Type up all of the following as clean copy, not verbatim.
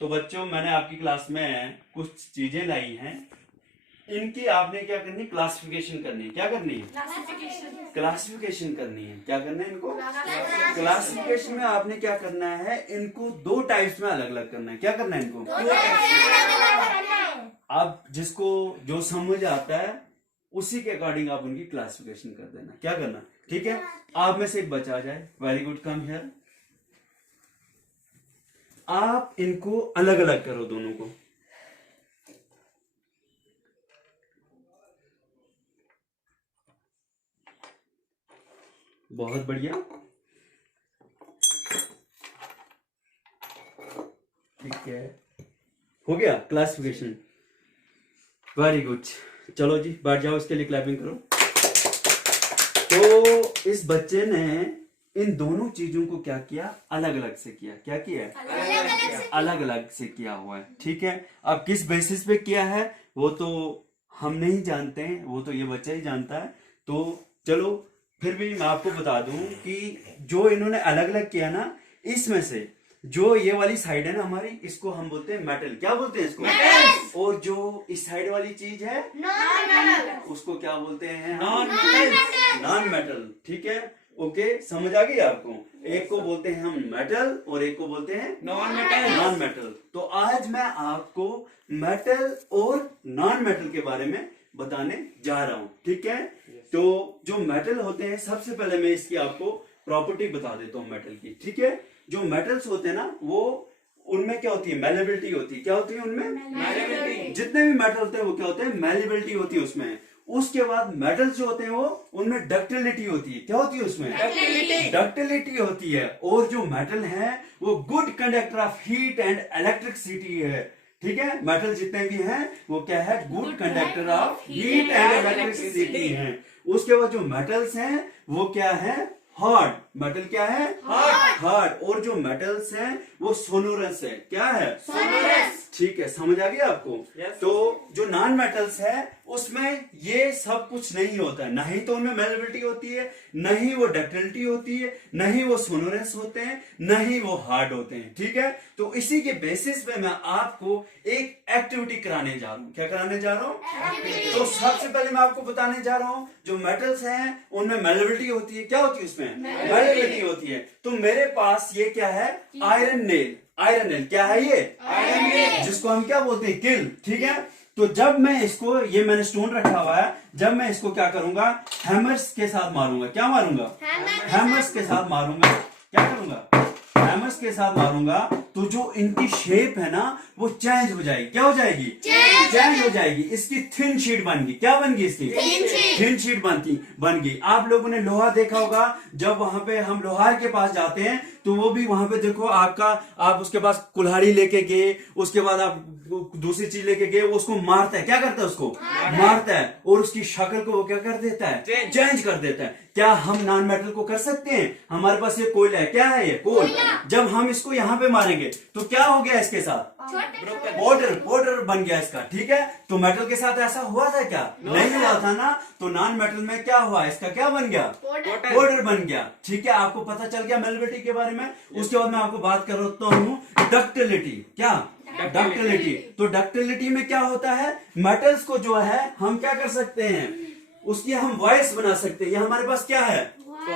तो बच्चों मैंने आपकी क्लास में कुछ चीजें लाई हैं। इनकी आपने क्या करनी, क्लासिफिकेशन करनी है। क्या करनी है? क्लासिफिकेशन करनी है। क्या करना है इनको? क्लासिफिकेशन में आपने क्या करना है, इनको दो टाइप्स में अलग अलग करना है। क्या करना है इनको? अब जिसको जो समझ आता है उसी के अकॉर्डिंग आप उनकी क्लासिफिकेशन कर देना। क्या करना? ठीक है। आप में से एक बचा जाए, वेरी गुड, कम हियर। आप इनको अलग अलग करो दोनों को। बहुत बढ़िया, ठीक है, हो गया क्लासिफिकेशन, वेरी गुड। चलो जी बैठ जाओ, इसके लिए क्लैपिंग करो। तो इस बच्चे ने इन दोनों चीजों को क्या किया, अलग अलग से किया। क्या किया? अलग अलग से किया हुआ है। ठीक है। अब किस बेसिस पे किया है वो तो हम नहीं जानते हैं, वो तो ये बच्चा ही जानता है। तो चलो फिर भी मैं आपको बता दूं कि जो इन्होंने अलग अलग किया ना, इसमें से जो ये वाली साइड है ना हमारी, इसको हम बोलते हैं मेटल। क्या बोलते हैं इसको? मेटल। और जो इस साइड वाली चीज है उसको क्या बोलते हैं? Non metal. Non metal. ठीक है, ओके, समझ आ गई आपको? एक को बोलते हैं हम मेटल और एक को बोलते हैं नॉन मेटल। Non metal. तो आज मैं आपको मेटल और नॉन मेटल के बारे में बताने जा रहा हूं। ठीक है। तो जो मेटल होते हैं, सबसे पहले मैं इसकी आपको प्रॉपर्टी बता देता हूं मेटल की। ठीक है। जो मेटल्स होते हैं ना, वो उनमें क्या होती है, मेलेबिलिटी होती है। क्या होती है उनमें? मेलेबिलिटी। जितने भी मेटल होते हैं वो क्या होते हैं, मेलेबिलिटी होती है उसमें। उसके बाद मेटल्स जो होते हैं वो उनमें डक्टिलिटी होती है। क्या होती है उसमें? डक्टिलिटी होती है। और जो मेटल है वो good conductor of heat and electricity है। ठीक है। मेटल जितने भी हैं वो क्या है, good conductor of heat and electricity है। उसके बाद जो मेटल्स हैं वो क्या है, हार्ड। मेटल क्या है? हार्ड। और जो मेटल्स हैं वो सोनोरस है। क्या है? सोनोरस। ठीक है, समझ आ गया आपको? तो जो नॉन मेटल्स है उसमें ये सब कुछ नहीं होता है। नहीं तो उनमें मेलेबिलिटी होती है, नहीं वो डक्टिलिटी होती है, नहीं वो सोनोरस होते हैं, नहीं वो हार्ड होते हैं। ठीक है। तो इसी के बेसिस पे मैं आपको एक एक्टिविटी कराने जा रहा हूं। क्या कराने जा रहा हूं? तो सबसे पहले मैं आपको बताने जा रहा हूं, जो मेटल्स हैं उनमें मेलेबिलिटी होती है। क्या होती है उसमें? मेलेबिलिटी होती है। तो मेरे पास ये क्या है, आयरन नेल। आयरन नेल क्या है? ये आयरन नेल, जिसको हम क्या बोलते हैं, किल। ठीक है। तो जब मैं इसको, ये मैंने स्टोन रखा हुआ है, जब मैं इसको क्या करूंगा, हैमर्स के साथ मारूंगा। क्या मारूंगा? हैमर्स के साथ मारूंगा। क्या करूंगा? हैमर्स के साथ मारूंगा। तो जो इनकी शेप है ना वो चेंज हो जाएगी। क्या हो जाएगी? चेंज हो जाएगी। इसकी थिन शीट बन गई। क्या बन गई इसकी? थिन शीट बन गई। आप लोगों ने लोहा देखा होगा, जब वहां पे हम लोहार के पास जाते हैं तो वो भी वहां पे देखो आपका, आप उसके पास कुल्हाड़ी लेके गए, उसके बाद आप दूसरी चीज लेके गए, वो उसको मारता है। क्या करता है? उसको मारता है और उसकी शक्ल को वो क्या कर देता है, चेंज कर देता है। क्या हम नॉन मेटल को कर सकते हैं? हमारे पास ये कोयला है। क्या है ये? कोल। जब हम इसको यहाँ पे मारेंगे तो क्या हो गया इसके साथ? पाउडर बन गया इसका। ठीक है। तो मेटल के साथ ऐसा हुआ था क्या? नहीं हुआ था ना। तो नॉन मेटल में क्या हुआ, इसका क्या बन गया? पाउडर बन गया। ठीक है। आपको पता चल गया मेलेबिलिटी के बारे में। उसके बाद मैं आपको बात करता हूँ डक्टिलिटी। क्या? डक्टिलिटी। तो डक्टिलिटी में क्या होता है, मेटल्स को जो है हम क्या कर सकते हैं, उसकी हम वायर्स बना सकते हैं। ये हमारे पास क्या है,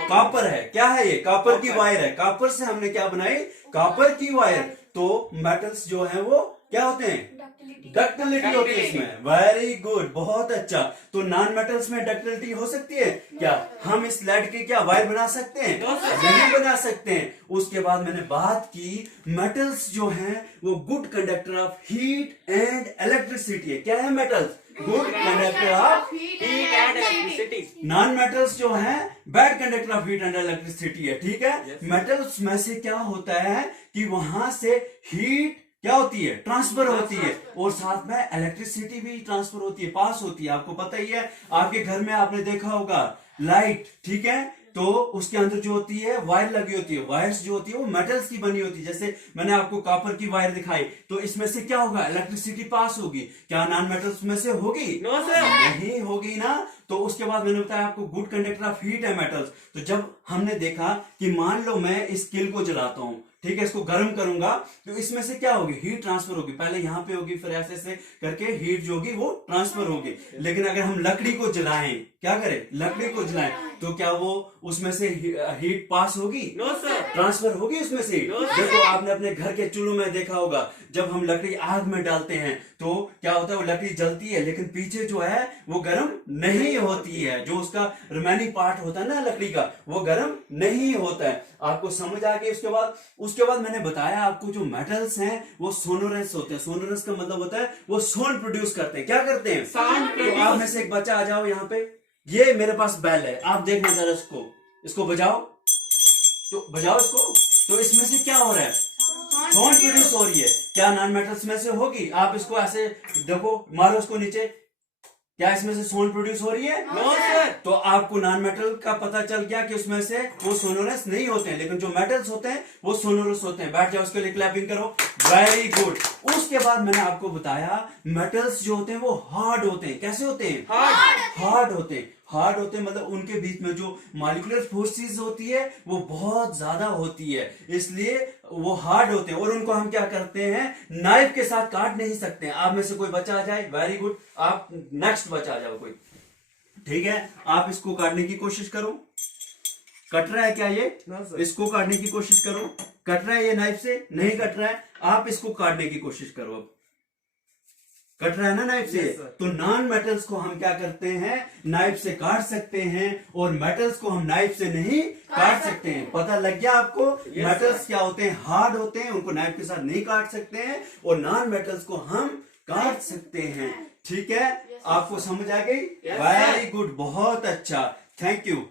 कॉपर है। क्या है ये? कॉपर की वायर है। कॉपर से हमने क्या बनाई, कॉपर की वायर। तो मेटल्स जो है वो क्या होते हैं, डक्टिलिटी होती है इसमें। वेरी गुड, बहुत अच्छा। तो नॉन मेटल्स में डक्टिलिटी हो सकती है क्या? हम इस लेड के क्या वायर बना सकते हैं? नहीं बना सकते हैं। उसके बाद मैंने बात की, मेटल्स जो हैं वो good conductor of heat and electricity है। क्या है metals? Good conductor of heat and electricity. Non metals जो हैं bad conductor of heat and electricity है। ठीक है। मेटल्स में से क्या होता है कि वहां से हीट क्या होती है, ट्रांसफर होती है, और साथ में इलेक्ट्रिसिटी भी ट्रांसफर होती है, पास होती है। आपको पता ही है, आपके घर में आपने देखा होगा लाइट। ठीक है। तो उसके अंदर जो होती है वायर लगी होती है। वायर्स जो होती है वो मेटल्स की बनी होती है। जैसे मैंने आपको कॉपर की वायर दिखाई, तो इसमें से क्या होगा, इलेक्ट्रिसिटी पास होगी। क्या नॉन मेटल्स में से होगी? नो सर, नहीं होगी ना। तो उसके बाद मैंने बताया आपको गुड कंडक्टर ऑफ हीट है मेटल्स। तो जब हमने देखा कि मान लो मैं इस किल को जलाता हूं, ठीक है, इसको गर्म करूंगा तो इसमें से क्या होगी, हीट ट्रांसफर होगी, पहले यहाँ पे होगी, फिर ऐसे ऐसे करके हीट जो होगी वो ट्रांसफर होगी। लेकिन अगर हम लकड़ी को जलाएं, क्या करें, लकड़ी को जलाएं, तो क्या वो उसमें से हीट पास होगी? No sir. ट्रांसफर होगी उसमें से? देखो आपने अपने घर के चूल्हों में देखा होगा, जब हम लकड़ी आग में डालते हैं तो क्या होता है, वो लकड़ी जलती है लेकिन पीछे जो है वो गर्म नहीं होती है, जो उसका रिमेनिंग पार्ट होता है ना लकड़ी का, वो गर्म नहीं होता है। आपको समझ आ गई? उसके बाद मैंने बताया आपको जो मेटल्स हैं वो सोनोरेंस होते हैं। सोनोरेंस का मतलब होता है वो साउंड प्रोड्यूस करते हैं। क्या करते हैं? साउंड। तो आप में से एक बच्चा आ जाओ यहाँ पे, ये मेरे पास बैल है, आप देखना जरा इसको बजाओ, तो बजाओ इसको, तो इसमें से क्या हो रहा है, साउंड प्रोड्यूस हो रही है। क्या नॉन मेटल्स में से होगी? आप इसको ऐसे देखो, मारो इसको नीचे, क्या इसमें से साउंड प्रोड्यूस हो रही है? No sir. तो आपको नॉन मेटल का पता चल गया कि उसमें से वो सोनोरस नहीं होते हैं, लेकिन जो मेटल्स होते हैं वो सोनोरस होते हैं। बैठ जाओ, उसके लिए क्लैपिंग करो, वेरी गुड। उसके बाद मैंने आपको बताया मेटल्स जो होते हैं वो हार्ड होते हैं। कैसे होते हैं? हार्ड होते हैं। हार्ड होते हैं मतलब उनके बीच में जो मॉलिक्यूलर फोर्सेस होती है वो बहुत ज्यादा होती है, इसलिए वो हार्ड होते हैं। और उनको हम क्या करते हैं, नाइफ के साथ काट नहीं सकते हैं। आप में से कोई बच्चा आ जाए, वेरी गुड, आप नेक्स्ट बच्चा आ जाओ कोई, ठीक है। आप इसको काटने की कोशिश करो, कट रहा है क्या ये? इसको काटने की कोशिश करो, कट रहा है ये नाइफ से? नहीं कट रहा है। आप इसको काटने की कोशिश करो, अब कट रहा है ना नाइफ से? तो नॉन मेटल्स को हम क्या करते हैं, नाइफ से काट सकते हैं, और मेटल्स को हम नाइफ से नहीं काट सकते हैं। पता लग गया आपको? मेटल्स क्या होते हैं, हार्ड होते हैं, उनको नाइफ के साथ नहीं काट सकते हैं, और नॉन मेटल्स को हम काट सकते हैं। ठीक है, आपको समझ आ गई? वेरी गुड, बहुत अच्छा, थैंक यू।